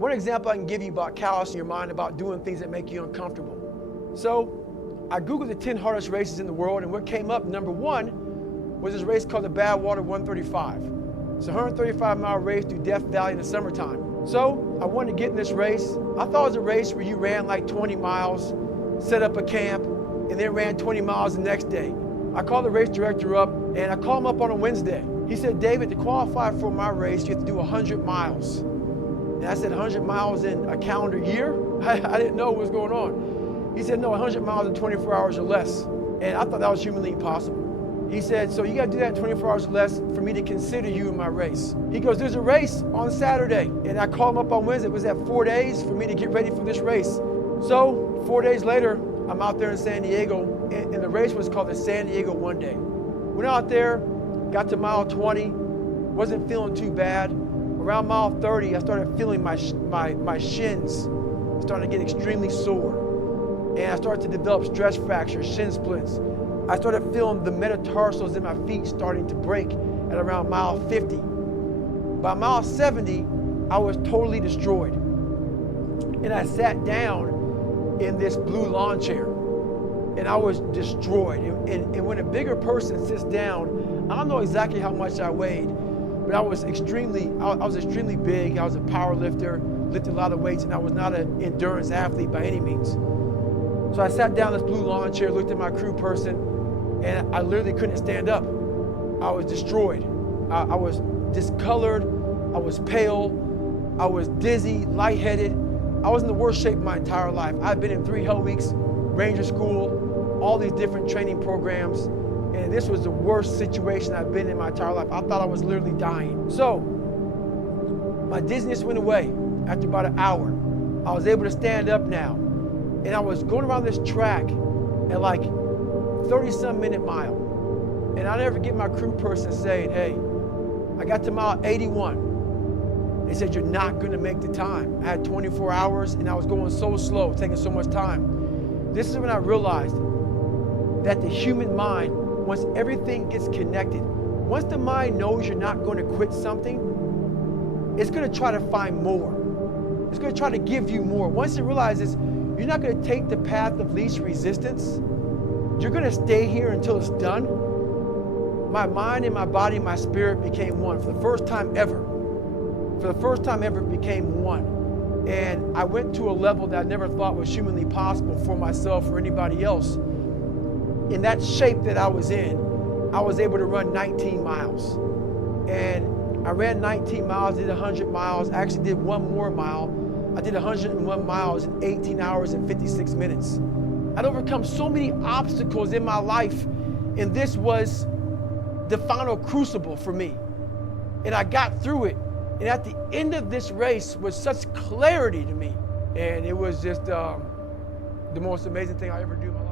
One example I can give you about callousing your mind about doing things that make you uncomfortable. So I Googled the 10 hardest races in the world, and what came up, number one, was this race called the Badwater 135. It's a 135-mile race through Death Valley in the summertime. So I wanted to get in this race. I thought it was a race where you ran like 20 miles, set up a camp, and then ran 20 miles the next day. I called the race director up, and I called him up on a Wednesday. He said, David, to qualify for my race, you have to do 100 miles. And I said, 100 miles in a calendar year? I didn't know what was going on. He said, no, 100 miles in 24 hours or less. And I thought that was humanly impossible. He said, so you got to do that in 24 hours or less for me to consider you in my race. He goes, there's a race on Saturday. And I called him up on Wednesday. It was that 4 days for me to get ready for this race. So 4 days later, I'm out there in San Diego, and the race was called the San Diego One Day. Went out there, got to mile 20, wasn't feeling too bad. Around mile 30, I started feeling my shins starting to get extremely sore. And I started to develop stress fractures, shin splits. I started feeling the metatarsals in my feet starting to break at around mile 50. By mile 70, I was totally destroyed. And I sat down in this blue lawn chair, and I was destroyed. And when a bigger person sits down, I don't know exactly how much I weighed, but I was extremely big. I was a power lifter, lifted a lot of weights, and I was not an endurance athlete by any means. So I sat down in this blue lawn chair, looked at my crew person, and I literally couldn't stand up. I was destroyed. I was discolored, I was pale, I was dizzy, lightheaded. I was in the worst shape of my entire life. I'd been in 3 hell weeks, Ranger School, all these different training programs, and this was the worst situation I've been in my entire life. I thought I was literally dying. So my dizziness went away after about an hour. I was able to stand up now, and I was going around this track at like 30-some minute mile. And I'll never get my crew person saying, hey, I got to mile 81. They said, you're not gonna make the time. I had 24 hours and I was going so slow, taking so much time. This is when I realized that the human mind, once everything gets connected, once the mind knows you're not gonna quit something, it's gonna try to find more. It's gonna try to give you more. Once it realizes you're not gonna take the path of least resistance, you're gonna stay here until it's done. My mind and my body and my spirit became one for the first time ever. For the first time ever, it became one. And I went to a level that I never thought was humanly possible for myself or anybody else. In that shape that I was in, I was able to run 19 miles. And I ran 19 miles, did 100 miles, I actually did one more mile. I did 101 miles in 18 hours and 56 minutes. I'd overcome so many obstacles in my life, and this was the final crucible for me. And I got through it. And at the end of this race was such clarity to me. And it was just the most amazing thing I ever do in my life.